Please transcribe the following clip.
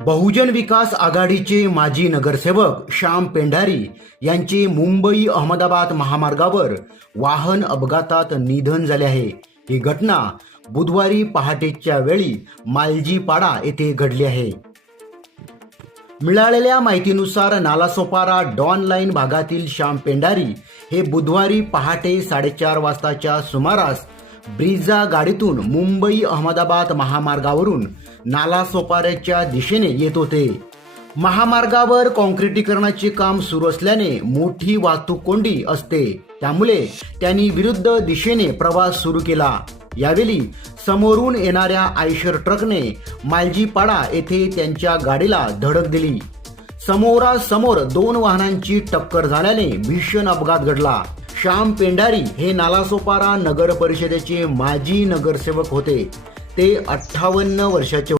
बहुजन विकास आघाडीचे माजी नगरसेवक श्याम पेंढारी यांचे मुंबई अहमदाबाद महामार्गावर वाहन अपघातात निधन झाले आहे। ही घटना बुधवारी पहाटेच्या वेळी मालजीपाडा येथे घडली आहे। मिळालेल्या माहितीनुसार नालासोपारा डॉन लाईन भागातील श्याम पेंढारी हे बुधवारी पहाटे 4:30 वाजताच्या सुमारास ब्रिझा गाडीतून मुंबई अहमदाबाद महामार्गावरून नालासोपाऱ्याच्या दिशेने येत होते। महामार्गावर काँक्रिटीकरणाचे काम सुरू असल्याने मोठी वाहतूक कोंडी असते, त्यामुळे त्यांनी विरुद्ध दिशेने प्रवास सुरू केला। यावेळी समोरून येणाऱ्या आयशर ट्रकने मालजीपाडा येथे त्यांच्या गाडीला धडक दिली। समोरासमोर 2 वाहनांची टक्कर झाल्याने भीषण अपघात घडला। श्याम पेंढारी हे नालासोपारा नगर परिषदेचे माजी नगरसेवक होते। ते 58 वर्षाचे